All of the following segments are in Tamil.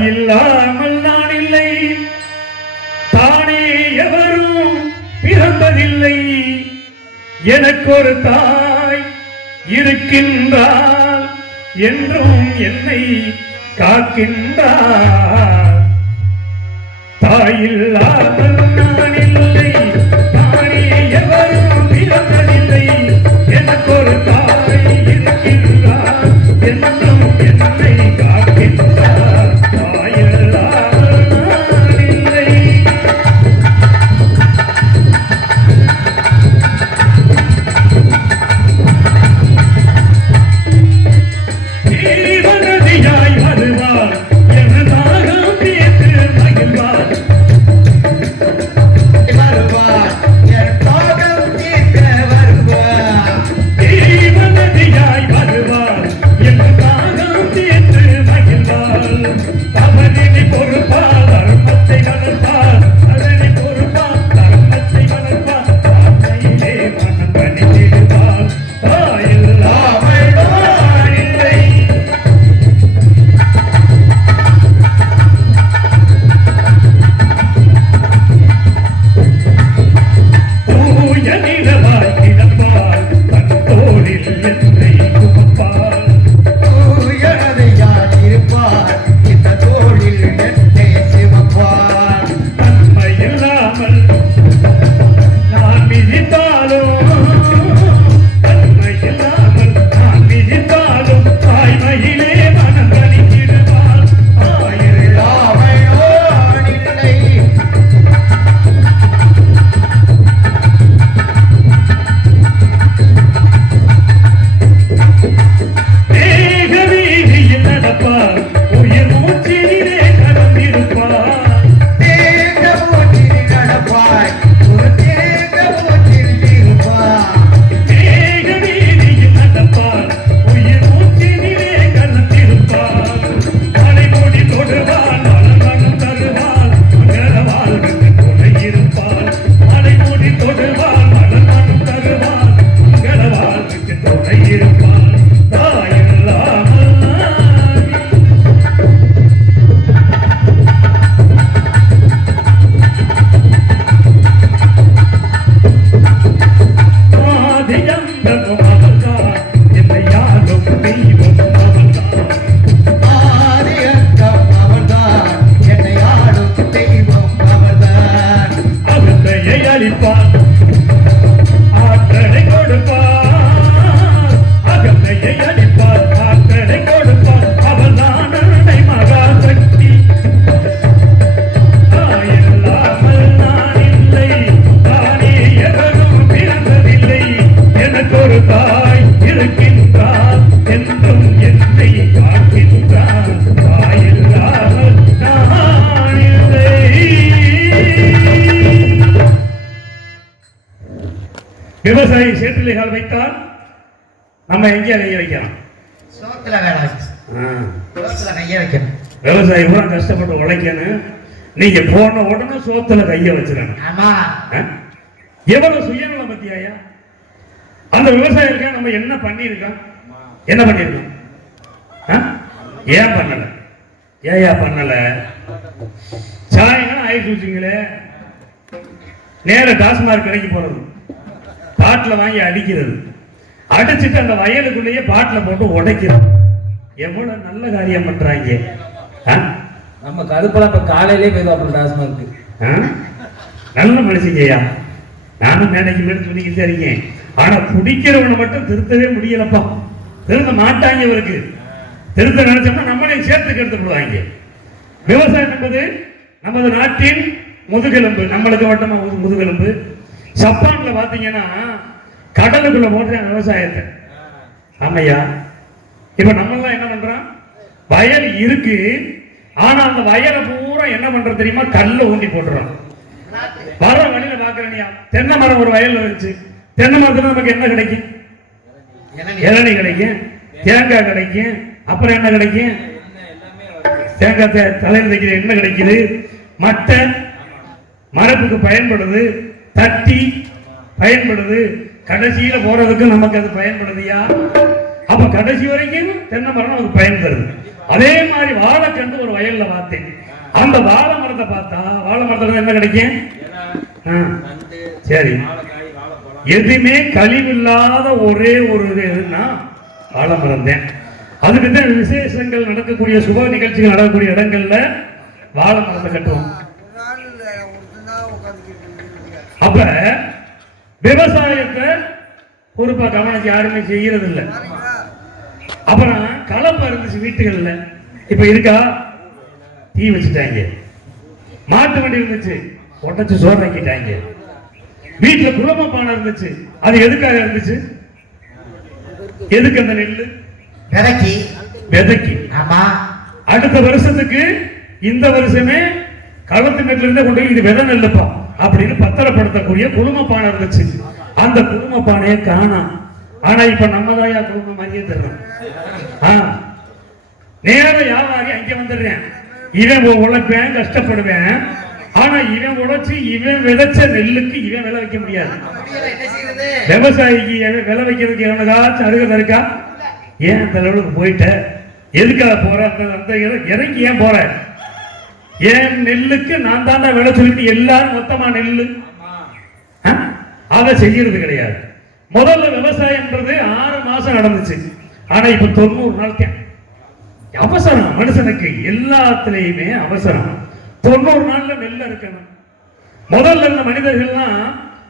இல்லாமல் நான் இல்லை. தானே எவரும் பிறந்ததில்லை எனக்கு ஒரு தாய் இருக்கின்றால் என்றும் என்னை காக்கின்றாள். தாயில்லாமல் நான் இல்லை. விவசாயி சேற்றிலைகள் வைத்தால் நம்ம எங்கே கைய வைக்கலாம். விவசாயி பூரா கஷ்டப்பட்டு உழைக்கணும். நீங்க போன உடனே சோத்துல கைய வச்சிடணும்? எவ்வளவு சுயநலம் பத்தியாயா அந்த விவசாயிகளுக்காக நம்ம என்ன பண்ணியிருக்கோம்? என்ன பண்ணியிருக்கோம்? ஏன் பண்ணல? ஏயா பண்ணல? சாயங்காலம் ஆயிடுச்சு வச்சுங்களே நேர டாஸ்மாக் கடைக்கு போறது பாட்டில் வாங்கி அடிக்கிறது. அடிச்சிட்டு அந்த வயலுக்குள்ளேயே பாட்டில் போட்டு உடைக்கிறது. எவ்வளவு நல்ல காரியம் பண்றாங்க. ஆ? நம்ம கருப்பெல்லாம் இப்ப காலையிலே போய் அப்புறம் டாஸ்மார்க்கு? நல்ல மனுஷங்கய்யா. நானும் மேடைக்கு மேடம் சொல்லிக்கிட்டே இருக்கேன். ஆனா குடிக்கிறவனை மட்டும் திருத்தவே முடியலப்பா. திருந்த மாட்டாங்க இவருக்கு. திருத்த நினைச்சோம்னா நம்மளையும் சேர்த்து கெடுத்து விடுவாங்க. விவசாயம் என்பது நமது நாட்டின் முதுகெலும்பு. நம்மளுக்கு மட்டுமா முது- முதுகெலும்பு? ஜப்பான்ல பாத்தீங்கன்னா கடலுக்குள்ள போடுறாங்க விவசாயத்தை. ஆமையா? இப்ப நம்ம என்ன பண்றோம்? வயல் இருக்கு. ஆனா அந்த வயலை பூரா என்ன பண்றது தெரியுமா? கல்ல ஊண்டி போட்டுறோம். வர வழியில பாக்குறனியா. தென்னை மரம் ஒரு வயல்ல இருந்துச்சு. தென்னை மரத்துல நமக்கு என்ன கிடைக்கும்? இளநி கிடைக்கும். தேங்காய் கிடைக்கும். அப்புறம் என்ன கிடைக்கும்? தேங்காய் தே- தலையில் தைக்கிற என்ன கிடைக்குது. மட்டை மரப்புக்கு பயன்படுது. தட்டி பயன்படுது. கடைசியில போறதுக்கு நமக்கு அது பயன்படுதுயா? அப்ப கடைசி வரைக்கும் தென்னை மரம் நமக்கு பயன் தருது. அதே மாதிரி வாழைக்கண்டு ஒரு வயல்ல பார்த்தேன். அந்த வாழை மரத்தை பார்த்தா வாழை மரத்துல என்ன கிடைக்கும்? சரி. எதுவுமே கழிவில்லாத ஒரே ஒரு இது எதுன்னா வாழை மரம் தான். அதுக்கு தான் விசேஷங்கள் நடக்கக்கூடிய சுப நிகழ்ச்சிகள் நடக்கக்கூடிய இடங்கள்ல வாழை மரத்தை கட்டுவோம். அப்ப விவசாயத்தை பொறுப்பா கவனிச்சு யாருமே செய்யறது இல்ல அப்புறம் கலப்பை இருந்துச்சு வீட்டுகள்ல. இப்ப இருக்கா? தீ வச்சுட்டாங்க. மாட்டு வண்டி இருந்துச்சு. உடச்சு சோறாக்கிட்டாங்க வீட்டுல குடும்ப பானை இருந்துச்சு. அது எதுக்காக இருந்துச்சு? எதுக்கு அந்த நெல்லு? விதைக்கு. விதைக்கு. ஆமா. அடுத்த வருஷத்துக்கு இந்த வருஷமே களத்து மேட்ல இருந்தே கொண்டு போய் இது விதை நெல்லுப்பா. அப்படின்னு பத்திரப்படுத்தக்கூடிய குழும பானை இருந்துச்சு. அந்த குழும பானையை காணாம் ஆனா இப்ப நம்மதாயா குழும மாதிரியே தர்றோம் ஆ. நேர வியாபாரி அங்க வந்துடுறேன். இவன் உழைப்பேன் கஷ்டப்படுவேன்? ஆனா இவன் உழைச்சு இவன் விதைச்ச நெல்லுக்கு இவன் விலை வைக்க முடியாது. விவசாயிக்கு எவன் விலை வைக்கிறதுக்கு எவனதாச்சும் அருகதை இருக்கா? ஏன் அந்த லெவலுக்கு போயிட்ட? எதுக்காக போற? அந்த இறங்கி ஏன் போற? என் நெல்லுக்கு நான் தாண்டா விலை சொல்லிட்டு எல்லாரும் மொத்தமா நெல்லு. அதை செய்யறது கிடையாது. முதல்ல விவசாயம்ன்றது ஆறு மாசம் நடந்துச்சு. ஆனா இப்ப தொண்ணூறு நாள் அவசரம் மனுஷனுக்கு எல்லாத்துலயுமே அவசரம். தொண்ணூறு நாள்ல நெல் இருக்கணும் முதல்ல இருந்த மனிதர்கள்லாம்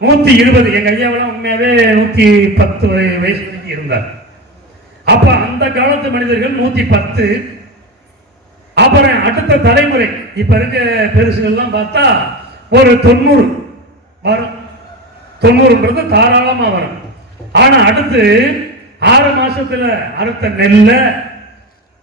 நூத்தி இருபது எங்க ஐயாவெல்லாம் உண்மையாவே நூத்தி பத்து வயசு இருந்தார் அப்ப அந்த காலத்து மனிதர்கள் நூத்தி பத்து அப்புறம் அடுத்த தலைமுறை. இப்ப இருக்க பெருசுகள்லாம் பார்த்தா ஒரு தொண்ணூறு வரும். தொண்ணூறுன்றது தாராளமா வரும். ஆனா அடுத்து ஆறு மாசத்துல அறுத்த நெல்ல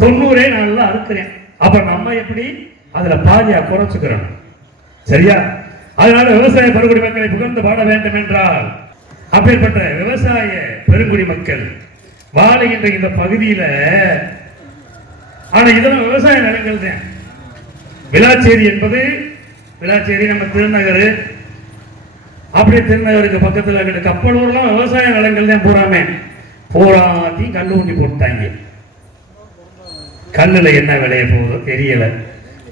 தொண்ணூறே நல்லா அறுக்கிறேன். அப்ப நம்ம எப்படி அதுல பாதியா குறைச்சுக்கிறோம்? சரியா? அதனால விவசாய பெருங்குடி மக்களை புகழ்ந்து பாட வேண்டும் என்றால் அப்பேற்பட்ட விவசாய பெருங்குடி மக்கள் வாழுகின்ற இந்த பகுதியில ஆனா இதெல்லாம் விவசாய நிலங்கள் தான். விளாச்சேரி என்பது விளாச்சேரி நம்ம திருநகர். அப்படியே திருநகருக்கு பக்கத்துல இருக்கிற கப்பலூர்லாம் விவசாய நிலங்கள் தான் பூராமே. பூராத்தையும் கல் ஊண்டி போட்டாங்க. கல்லுல என்ன விளைய போகுதோ தெரியல.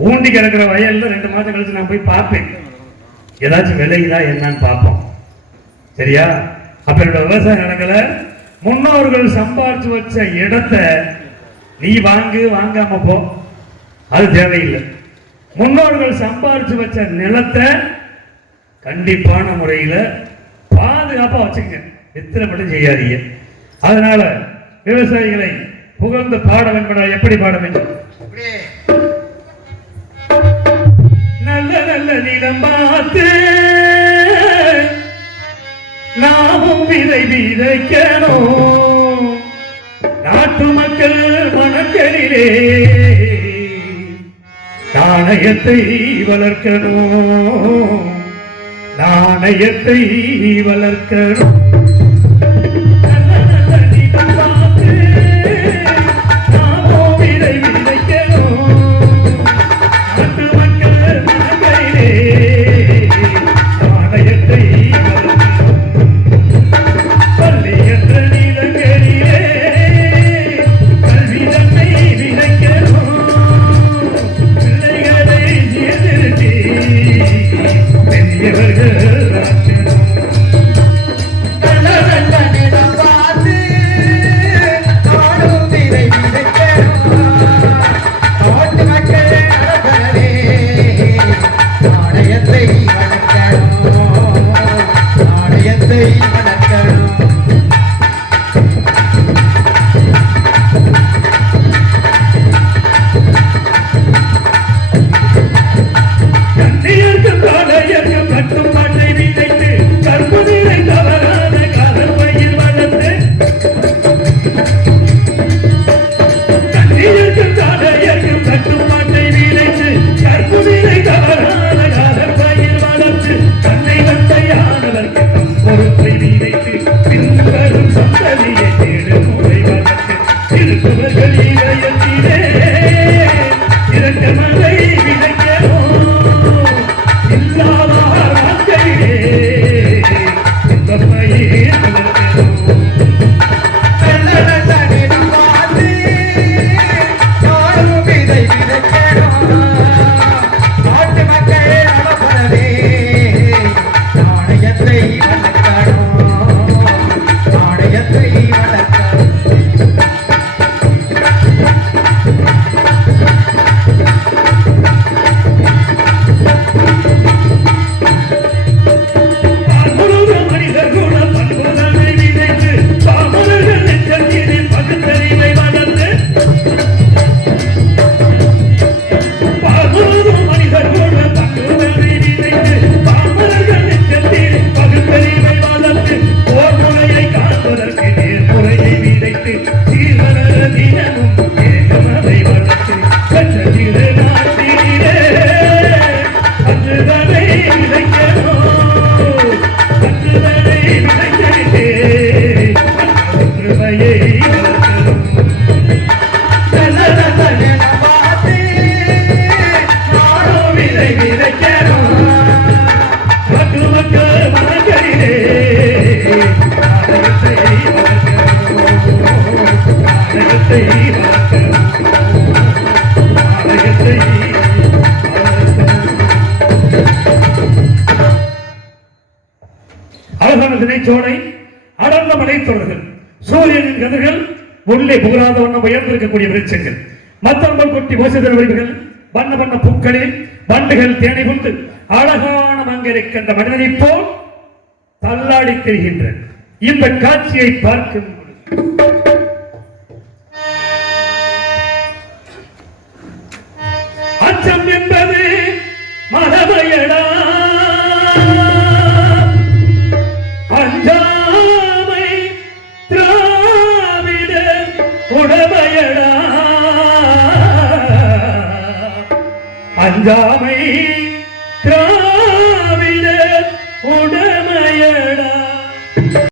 ஊண்டி கிடக்கிற வயல்ல ரெண்டு மாதம் கழிச்சு நான் போய் பார்ப்பேன். ஏதாச்சும் விளையுதா என்னன்னு பார்ப்போம். சரியா? அப்ப என்னோட விவசாய நிலங்களை முன்னோர்கள் சம்பாரிச்சு வச்ச இடத்த நீ வாங்கு வாங்காம போ. அது தேவையில்லை. முன்னோர்கள் சம்பாரிச்சு வச்ச நிலத்தை கண்டிப்பான முறையில பாதுகாப்பா வச்சுங்க. எத்தனை மட்டும் செய்யாதீங்க. அதனால விவசாயிகளை புகழ்ந்து பாட வேண்டும் எப்படி பாட வேண்டும்? நல்ல நல்ல நிலம் பார்த்து நாமும் விதை விதைக்கணும். நாட்டு மக்கள் மனங்களிலே நாணயத்தை வளர்க்கணும். நாணயத்தை வளர்க்கணும். Thank you. பனிச்சோலை அடர்ந்த மலைத்தொடர்கள் சூரியனின் கதிர்கள் உள்ளே புகழாத வண்ணம் உயர்ந்திருக்கக்கூடிய விருட்சங்கள். மத்தம்பல் கொட்டி ஓசிதர் வடிவுகள் வண்ண வண்ண பூக்களில் வண்டுகள் தேனை கொண்டு அழகான மங்கிருக்கின்ற மனிதனை மனிதனைப் போல் தள்ளாடி தெரிகின்ற இந்த காட்சியை பார்க்கும்